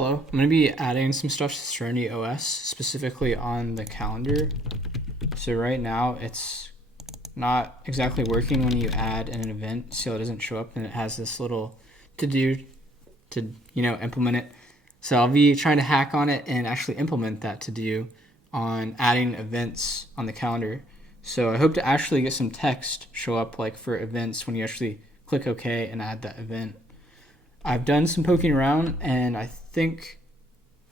Hello, I'm going to be adding some stuff to SerenityOS, specifically on the calendar. So right now it's not exactly working when you add an event, so it doesn't show up and it has this little to-do to, implement it. So I'll be trying to hack on it and actually implement that to-do on adding events on the calendar. So I hope to actually get some text show up like for events when you actually click OK and add that event. I've done some poking around and I think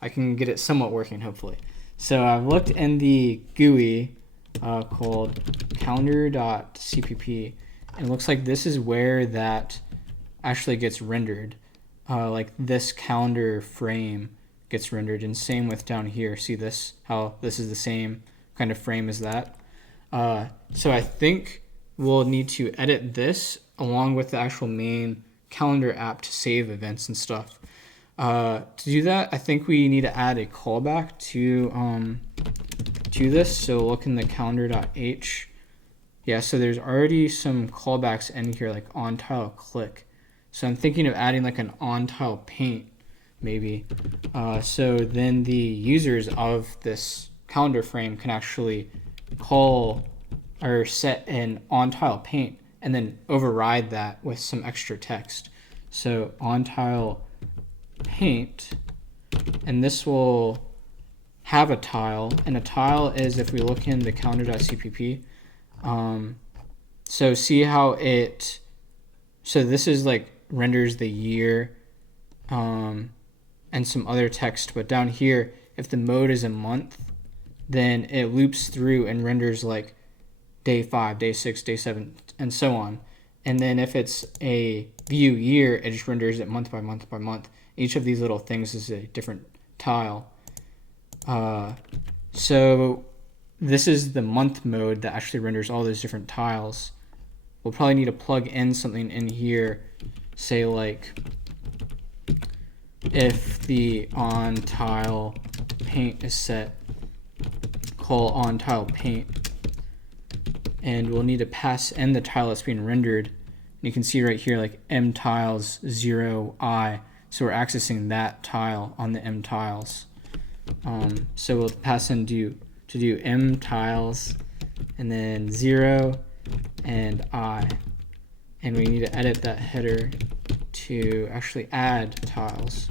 I can get it somewhat working, hopefully. So I've looked in the GUI called calendar.cpp, and it looks like this is where that actually gets rendered. Like this calendar frame gets rendered, and same with down here. See this? How this is the same kind of frame as that. So I think we'll need to edit this along with the actual main calendar app to save events and stuff. To do that, I think we need to add a callback to this. So look in the calendar.h. Yeah, so there's already some callbacks in here, like on tile click. So I'm thinking of adding like an on tile paint, maybe. So then the users of this calendar frame can actually call or set an on tile paint and then override that with some extra text. So on tile paint, and this will have a tile, and a tile is, if we look in the calendar.cpp, so see how it, so this is like renders the year and some other text, but down here, if the mode is a month, then it loops through and renders like day 5, day 6, day 7, and so on. And then if it's a view year, it just renders it month by month by month. Each of these little things is a different tile. So this is the month mode that actually renders all those different tiles. We'll probably need to plug in something in here, say like if the on tile paint is set, call on tile paint, and we'll need to pass in the tile that's being rendered. You can see right here like m tiles 0i, so we're accessing that tile on the m tiles. So we'll pass in to do m tiles and then 0 and I, and we need to edit that header to actually add tiles.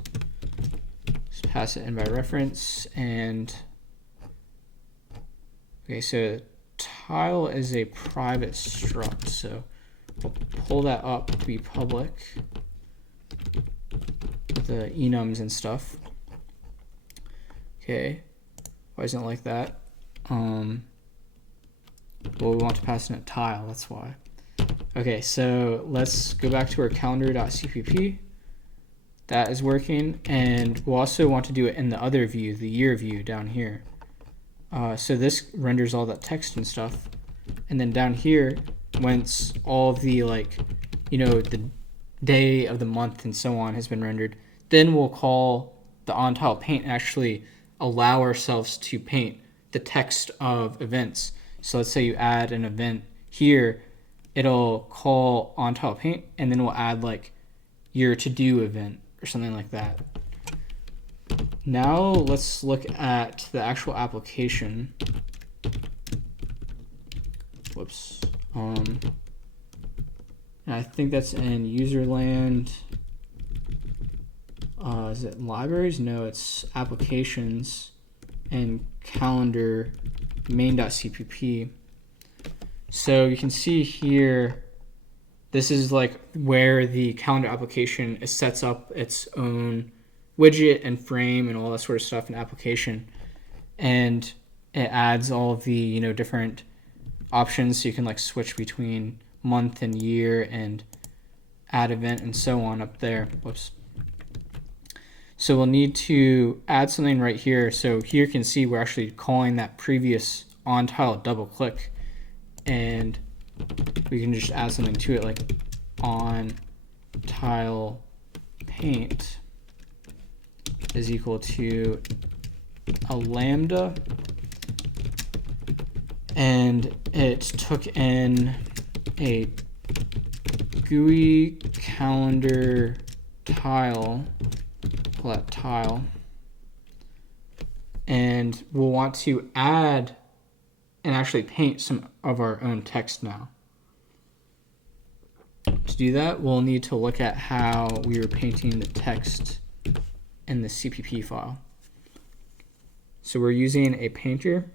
Just pass it in by reference, and okay, so tile is a private struct, so we'll pull that up to be public, the enums and stuff. Okay, why isn't it like that? Well, we want to pass in a tile, that's why. Okay, so let's go back to our calendar.cpp. That is working, and we'll also want to do it in the other view, the year view down here. So this renders all that text and stuff, and then down here, once all the the day of the month and so on has been rendered, then we'll call the on tile paint and actually allow ourselves to paint the text of events. So let's say you add an event here, it'll call on tile paint, and then we'll add like your to-do event or something like that. Now let's look at the actual application. Whoops. And I think that's in userland. Is it libraries? No, it's applications and calendar main.cpp. So you can see here, this is like where the calendar application sets up its own widget and frame and all that sort of stuff in application, and it adds all of the different options, so you can like switch between month and year and add event and so on up there. Whoops. So we'll need to add something right here. So here you can see we're actually calling that previous on tile double click, and we can just add something to it like on tile paint is equal to a lambda, and it took in a GUI calendar tile call that tile. And we'll want to add and actually paint some of our own text now. To do that, we'll need to look at how we were painting the text in the CPP file. So we're using a painter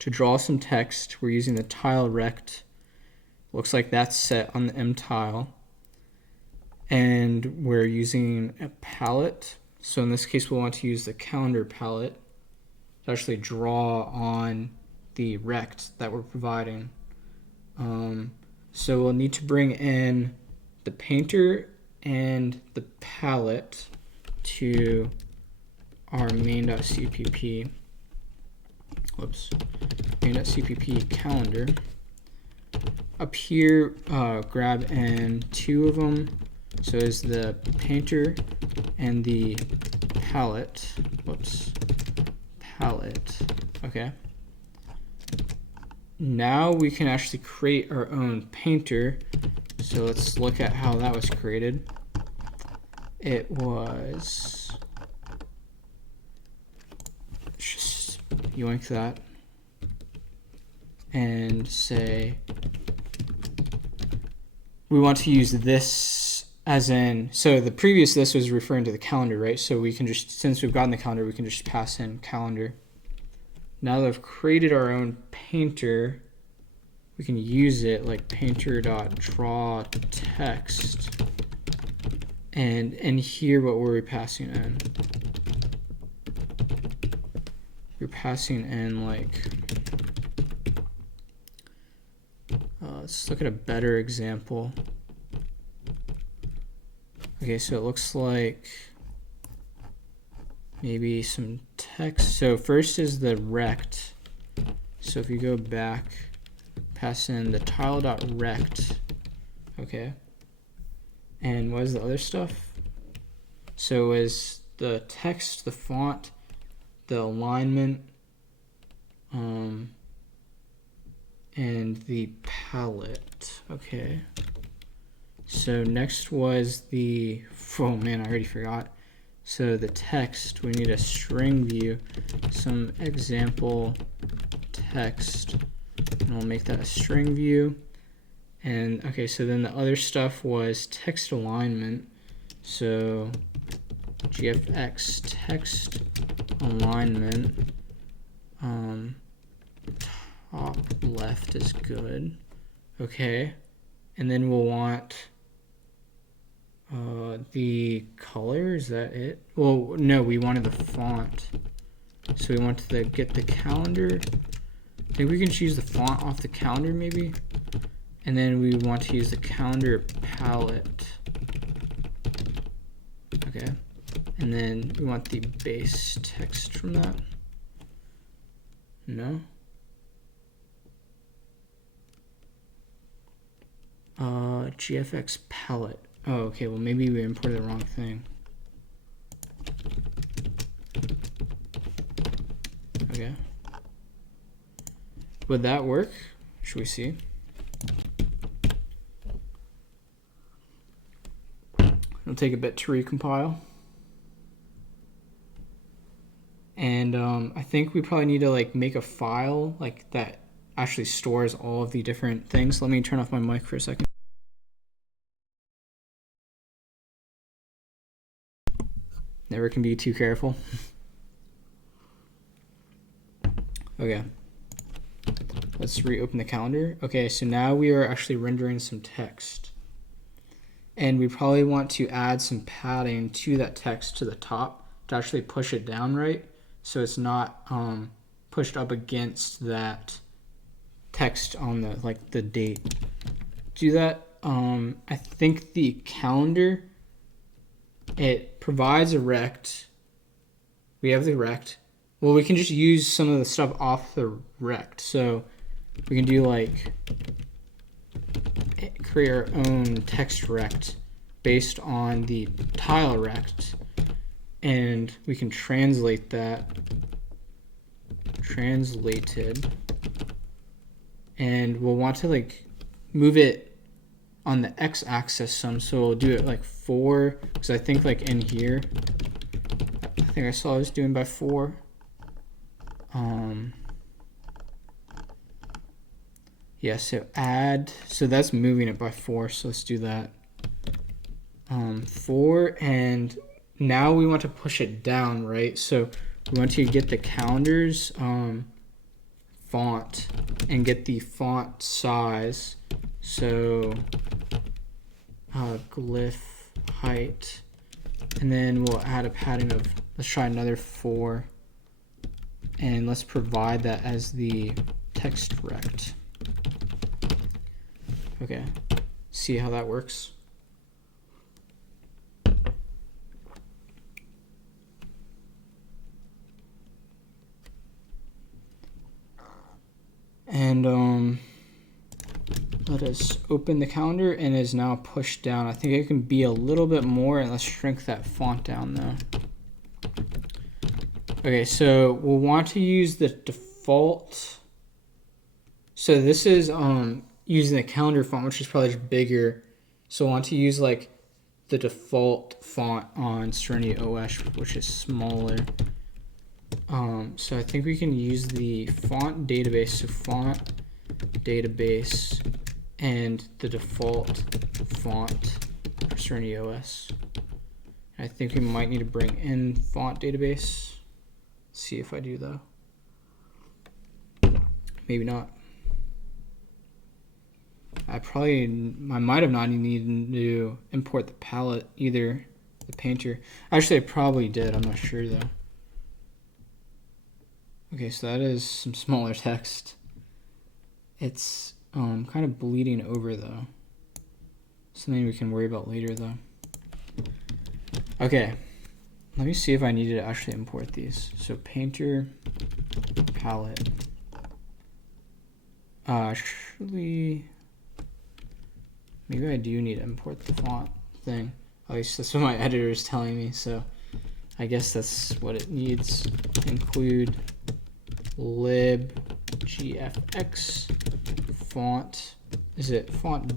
to draw some text. We're using the tile rect. Looks like that's set on the M tile. And we're using a palette. So in this case, we'll want to use the calendar palette to actually draw on the rect that we're providing. So we'll need to bring in the painter and the palette to our main.cpp. Whoops. Main.cpp calendar. Up here, grab in two of them. So is the painter and the palette. Whoops. Palette. Okay. Now we can actually create our own painter. So let's look at how that was created. It was just yoink that and say we want to use this as in, so the previous this was referring to the calendar, right? So we can just, since we've gotten the calendar, we can just pass in calendar. Now that I've created our own painter, we can use it like painter.draw text. And in here, what were we passing in? We're passing in like, let's look at a better example. Okay, so it looks like maybe some text. So first is the rect. So if you go back, pass in the tile.rect. Okay. And what is the other stuff? So is the text, the font, the alignment, and the palette. Okay. So next was the, oh man, I already forgot. So the text, we need a string view, some example text, and we'll make that a string view. And okay, so then the other stuff was text alignment. So GFX text alignment, top left is good. Okay, and then we'll want the color, is that it? Well, no, we wanted the font. So we wanted to get the calendar. I think we can choose the font off the calendar maybe. And then we want to use the calendar palette. Okay. And then we want the base text from that. No. GFX palette. Oh, okay, well maybe we imported the wrong thing. Okay. Would that work? Should we see? It'll take a bit to recompile. And I think we probably need to like make a file like that actually stores all of the different things. Let me turn off my mic for a second. Never can be too careful. Okay. Let's reopen the calendar. Okay, so now we are actually rendering some text. And we probably want to add some padding to that text to the top to actually push it down right, so it's not pushed up against that text on the like the date. Do that. I think the calendar, it provides a rect. We have the rect. Well, we can just use some of the stuff off the rect. So we can do like create our own text rect based on the tile rect, and we can translate that translated, and we'll want to like move it on the x-axis sum, so we'll do it like 4, because I think like in here, I think I saw I was doing by 4. Yeah, so add, so that's moving it by 4, so let's do that. 4, and now we want to push it down, right? So we want to get the calendars font and get the font size. So glyph height, and then we'll add a padding of, let's try another 4, and let's provide that as the text rect. Okay, see how that works. And let us open the calendar, and it is now pushed down. I think it can be a little bit more, and let's shrink that font down though. Okay, so we'll want to use the default. So this is using the calendar font, which is probably just bigger. So we'll want to use like the default font on SerenityOS, which is smaller. So I think we can use the font database, so font database, and the default font for SerenityOS. I think we might need to bring in font database. See if I do though. Maybe not. I might have not needed to import the palette either, the painter. Actually, I probably did. I'm not sure though. Okay, so that is some smaller text. It's kind of bleeding over though. Something we can worry about later though. Okay, let me see if I needed to actually import these. So painter, palette. Actually, maybe I do need to import the font thing. At least that's what my editor is telling me. So I guess that's what it needs. Include libgfx font. Is it font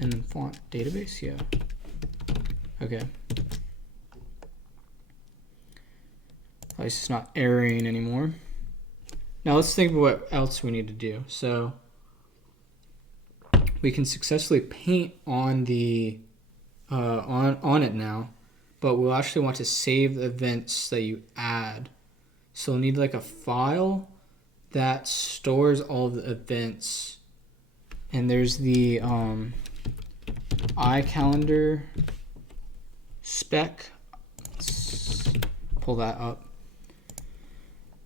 and font database? Yeah. Okay. At least it's not erroring anymore. Now let's think of what else we need to do. So we can successfully paint on the on it now, but we'll actually want to save the events that you add. So we'll need like a file that stores all of the events, and there's the iCalendar spec. Let's pull that up.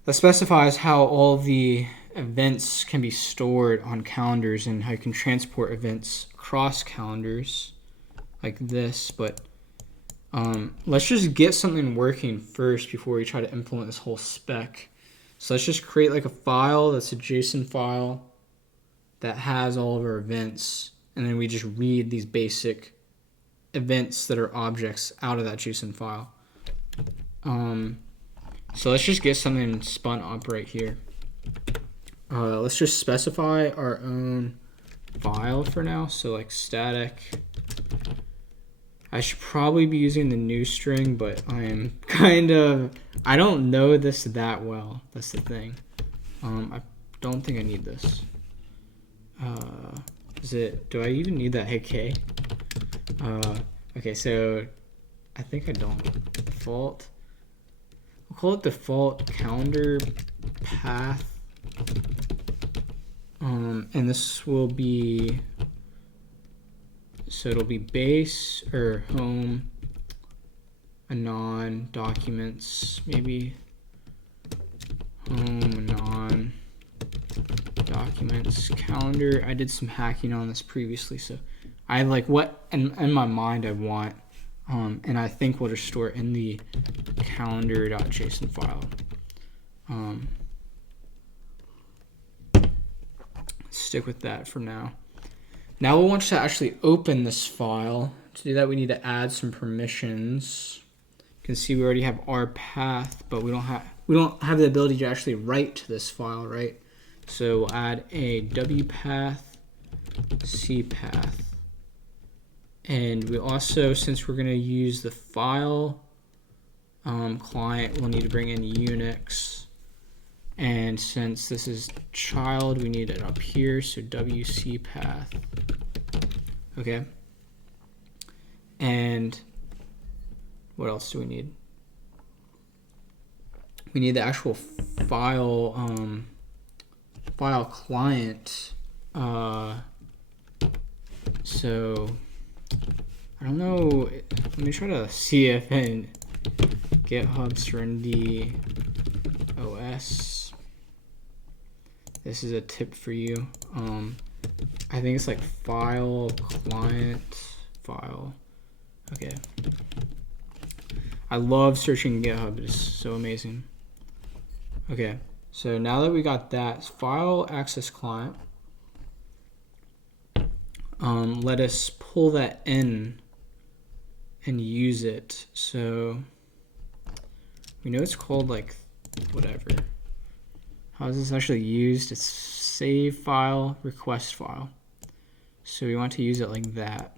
That specifies how all the events can be stored on calendars and how you can transport events across calendars like this. But let's just get something working first before we try to implement this whole spec. So let's just create like a file that's a JSON file that has all of our events, and then we just read these basic events that are objects out of that JSON file. So let's just get something spun up right here. Let's just specify our own file for now. So like static. I should probably be using the new string, but I don't know this that well. That's the thing. I don't think I need this. Do I even need that AK? Okay, so I think I don't. Default. We'll call it default calendar path. And this will be, so it'll be base or home, anon, documents, maybe home, anon, documents, calendar. I did some hacking on this previously, so I like what in my mind I want, and I think we'll just store it in the calendar.json file. Stick with that for now. Now we'll want to actually open this file. To do that, we need to add some permissions. You can see we already have our path, but we don't have the ability to actually write to this file, right? So we'll add a wpath, cpath. And we also, since we're going to use the file client, we'll need to bring in Unix. And since this is child, we need it up here, so wc path. Okay. And what else do we need? We need the actual file file client. So I don't know. Let me try to see if in GitHub SerenityOS. This is a tip for you. I think it's like file client file. Okay. I love searching GitHub. It's so amazing. Okay. So now that we got that file access client, let us pull that in and use it. So we know it's called like whatever. How is this actually used? It's save file, request file. So we want to use it like that.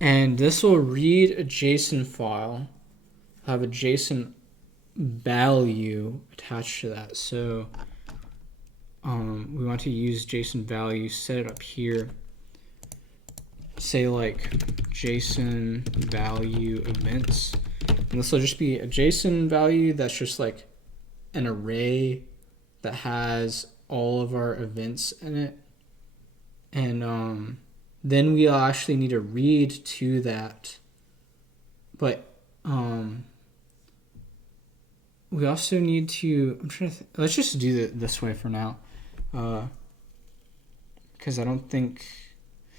And this will read a JSON file, have a JSON value attached to that. So we want to use JSON value, set it up here. Say like JSON value events. And this will just be a JSON value that's just like an array that has all of our events in it. And then we'll actually need to read to that. But we also need to, I'm trying to let's just do it this way for now. Because I don't think,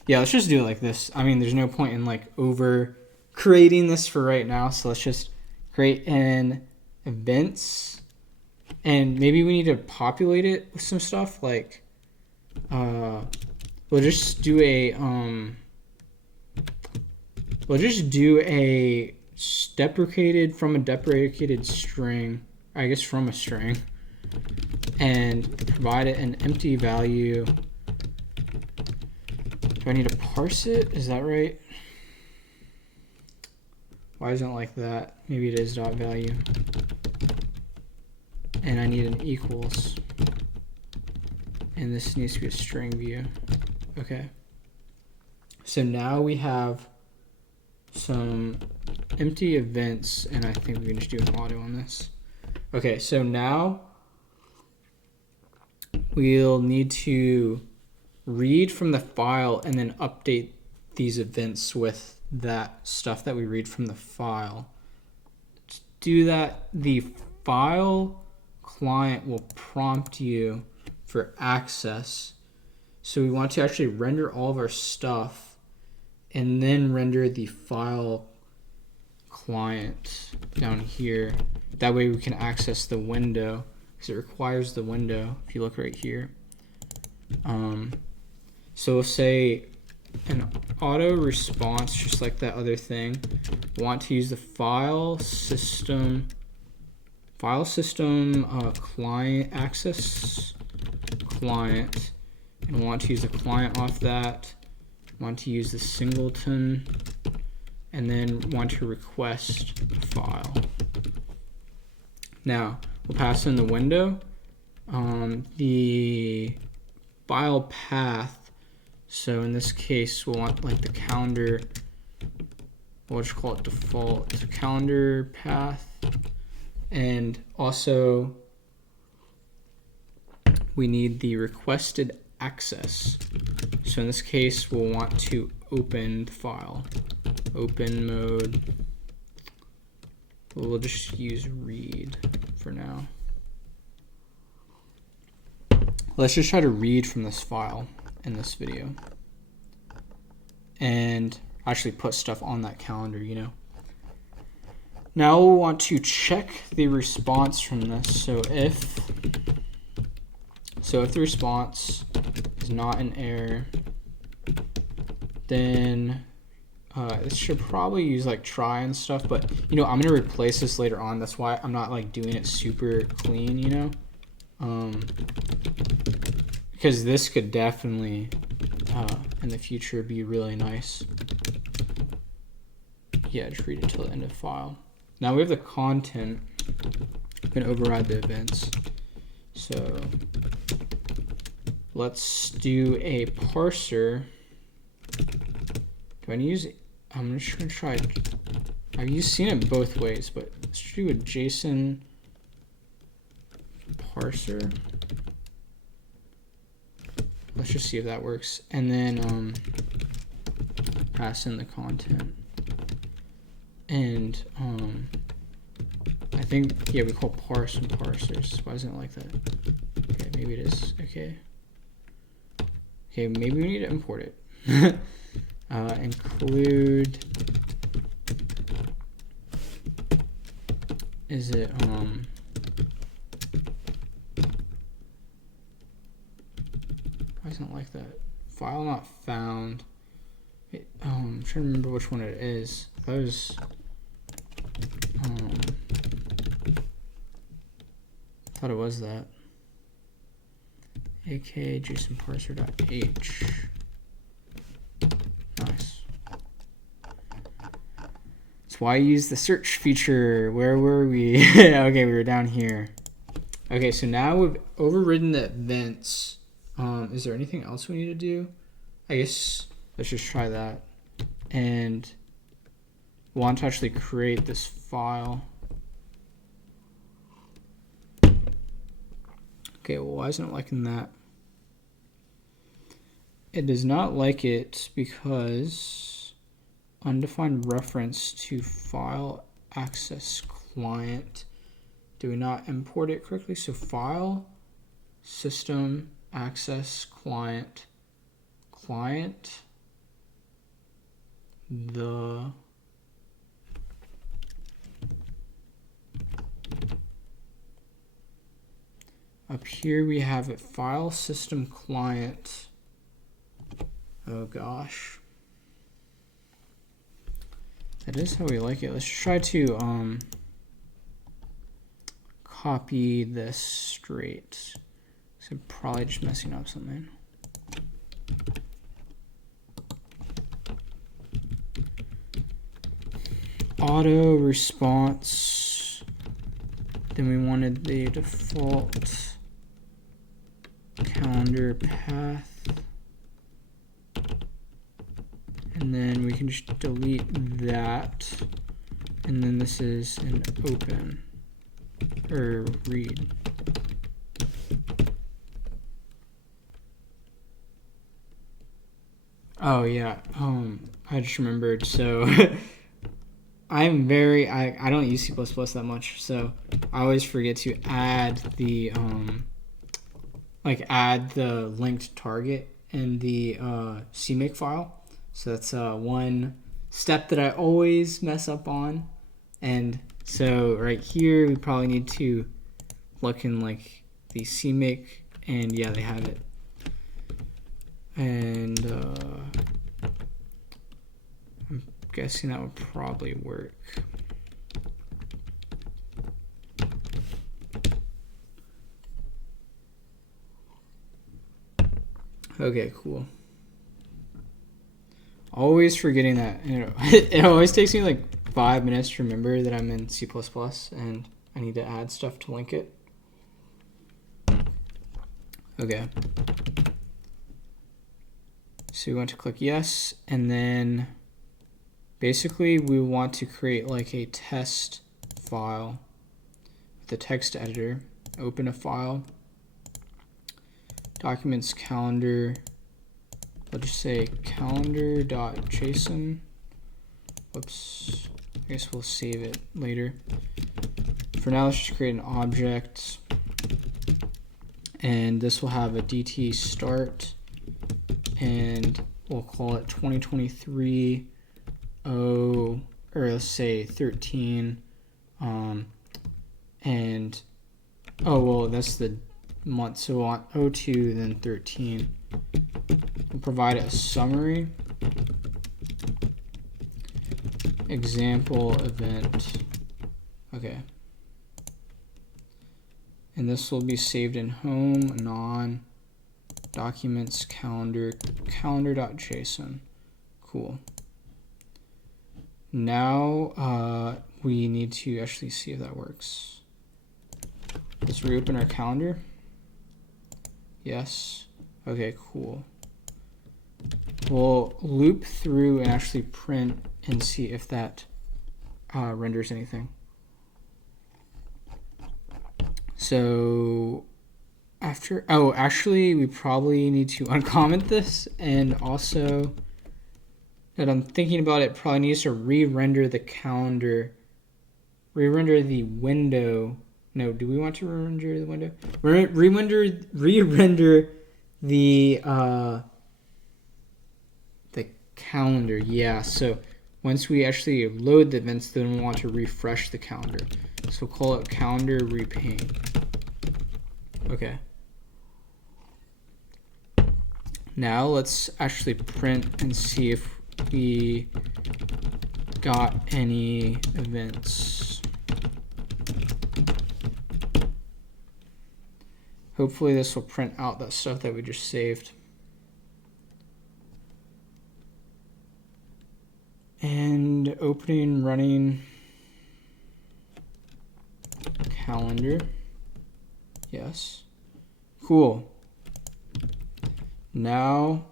yeah, let's just do it like this. I mean, there's no point in like over creating this for right now. So let's just create an events, and maybe we need to populate it with some stuff like, we'll just do a deprecated from a deprecated string, I guess from a string, and provide it an empty value. Do I need to parse it? Is that right? Why isn't it like that? Maybe it is dot value. And I need an equals. And this needs to be a string view. Okay. So now we have some empty events, and I think we can just do an auto on this. Okay, so now we'll need to read from the file and then update these events with that stuff that we read from the file. To do that, the file client will prompt you for access. So we want to actually render all of our stuff and then render the file client down here. That way we can access the window, because it requires the window if you look right here. So we'll say an auto response, just like that other thing. We want to use the file system client access client, and want to use the client off that. Want to use the singleton, and then want to request a file. Now we'll pass in the window, the file path. So in this case, we'll want like the calendar. We'll just call it default calendar path, and also we need the requested access. So in this case, we'll want to open the file, open mode. We'll just use read for now. Let's just try to read from this file in this video and actually put stuff on that calendar, you know. Now we'll want to check the response from this. So if the response is not an error, then it should probably use like try and stuff, but you know, I'm gonna replace this later on. That's why I'm not like doing it super clean, you know, because this could definitely in the future be really nice. Yeah, just read it till the end of file. Now we have the content. We can override the events. So let's do a parser. Do I use it? I'm just gonna try. I've seen it both ways, but let's do a JSON parser. Let's just see if that works, and then pass in the content. And I think, yeah, we call parse and parsers. Why isn't it like that? Okay, maybe it is. Okay. Okay, maybe we need to import it. Include. Is it why isn't it like that? File not found. I'm trying to remember which one it is. That was thought it was that. AK JSON parser.h. Nice. That's why I use the search feature. Where were we? Okay, we were down here. Okay, so now we've overridden the events. Is there anything else we need to do? I guess let's just try that. And we want to actually create this file. Okay, well, why isn't it liking that? It does not like it because undefined reference to file access client. Do we not import it correctly? So file, system, access, client, the up here we have it file, system, client. Oh gosh. That is how we like it. Let's try to copy this straight. So probably just messing up something. Auto response. Then we wanted the default calendar path. And then we can just delete that. And then this is an open or read. Oh yeah, I just remembered. So I don't use C++ that much, so I always forget to add the add the linked target in the CMake file. So that's one step that I always mess up on. And so right here we probably need to look in like the CMake, and yeah, they have it. And I'm guessing that would probably work. Okay, cool. Always forgetting that. You know, it always takes me like 5 minutes to remember that I'm in C++ and I need to add stuff to link it. Okay. So we want to click yes, and then basically we want to create like a test file with the text editor. Open a file, documents calendar, let's just say calendar.json. Whoops, I guess we'll save it later. For now, let's just create an object, and this will have a DT start, and we'll call it 2023 or let's say 13, and oh well, that's the month, so we'll want 02 then 13. We'll provide a summary, example event. Okay, and this will be saved in home non documents calendar.json. Cool. Now we need to actually see if that works. Let's reopen our calendar. Yes. Okay, cool. We'll loop through and actually print and see if that renders anything. So actually we probably need to uncomment this, and also that I'm thinking about it, probably needs to re-render the calendar, re-render the window. No, do we want to re-render the window? Re-render the calendar. Yeah, so once we actually load the events, then we want to refresh the calendar. So call it calendar repaint. Okay. Now let's actually print and see if we got any events. Hopefully this will print out that stuff that we just saved. And opening, running calendar. Yes. Cool. Now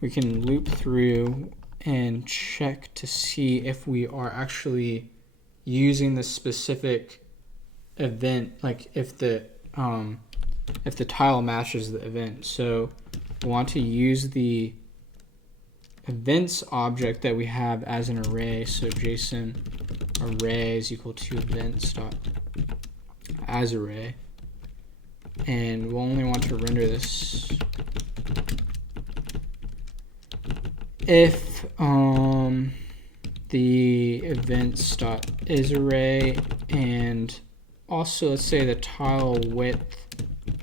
we can loop through and check to see if we are actually using the specific event, like if the tile matches the event. So we want to use the events object that we have as an array. So JSON array is equal to events dot as array, and we'll only want to render this if the events dot is array, and also let's say the tile width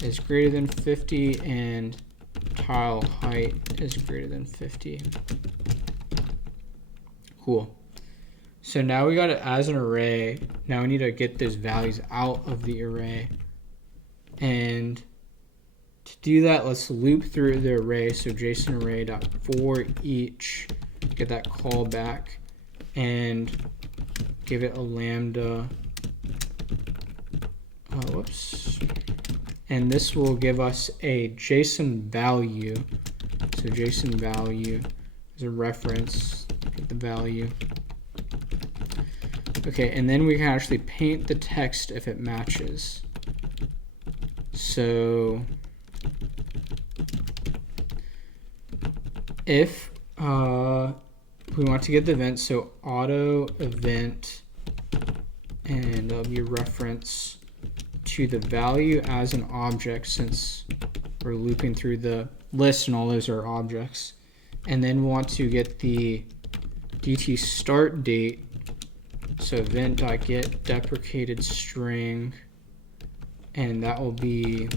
is greater than 50 and tile height is greater than 50. Cool. So now we got it as an array. Now we need to get those values out of the array. And to do that, let's loop through the array. So JSON array dot for each, get that call back, and give it a lambda. Whoops. And this will give us a JSON value. So JSON value is a reference, get the value. Okay, and then we can actually paint the text if it matches. So if we want to get the event, so auto event, and that'll be a reference to the value as an object, since we're looping through the list and all those are objects. And then we want to get the DT start date, so event.get deprecated string, and that will be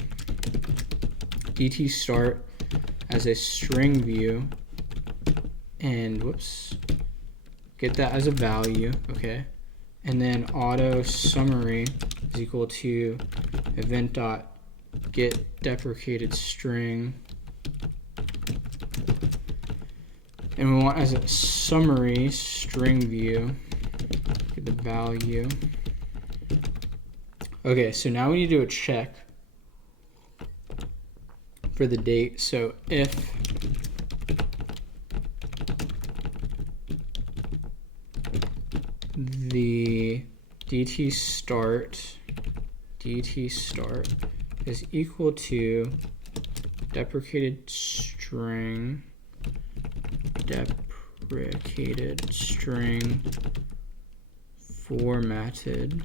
DT start as a string view, and whoops, get that as a value. Okay, and then auto summary is equal to event.get deprecated string, and we want as a summary string view, get the value. Okay, so now we need to do a check for the date. So if the DT start is equal to deprecated string formatted.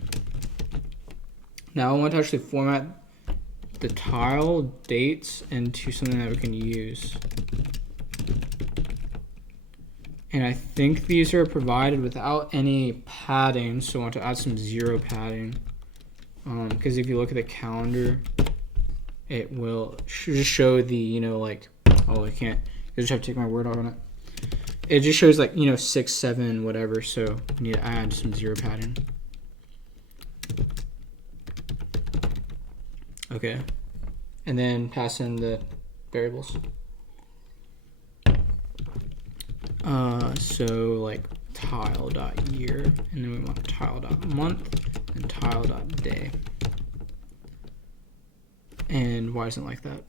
Now I want to actually format the tile dates into something that we can use. And I think these are provided without any padding, so I want to add some 0 padding. Because if you look at the calendar, it will just show the, you know, like, oh, I can't, I just have to take my word on it. It just shows like, you know, 6, 7, whatever, so I need to add some 0 padding. Okay, and then pass in the variables. So like tile.year, and then we want tile.month and tile.day. And why isn't it like that?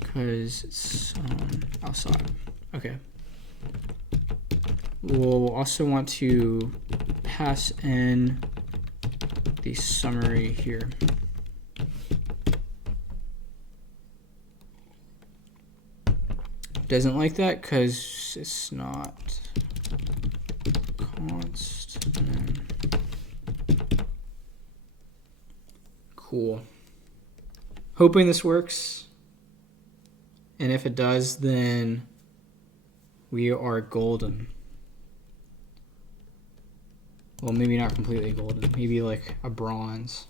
Because it's outside. Okay. We'll also want to pass in the summary here. Doesn't like that because it's not const. Cool. Hoping this works. And if it does, then we are golden. Well, maybe not completely golden. Maybe like a bronze.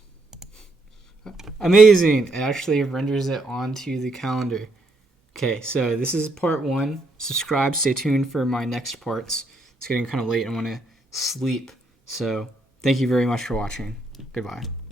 Amazing. It actually renders it onto the calendar. Okay, so this is part 1. Subscribe, stay tuned for my next parts. It's getting kind of late. I want to sleep. So thank you very much for watching. Goodbye.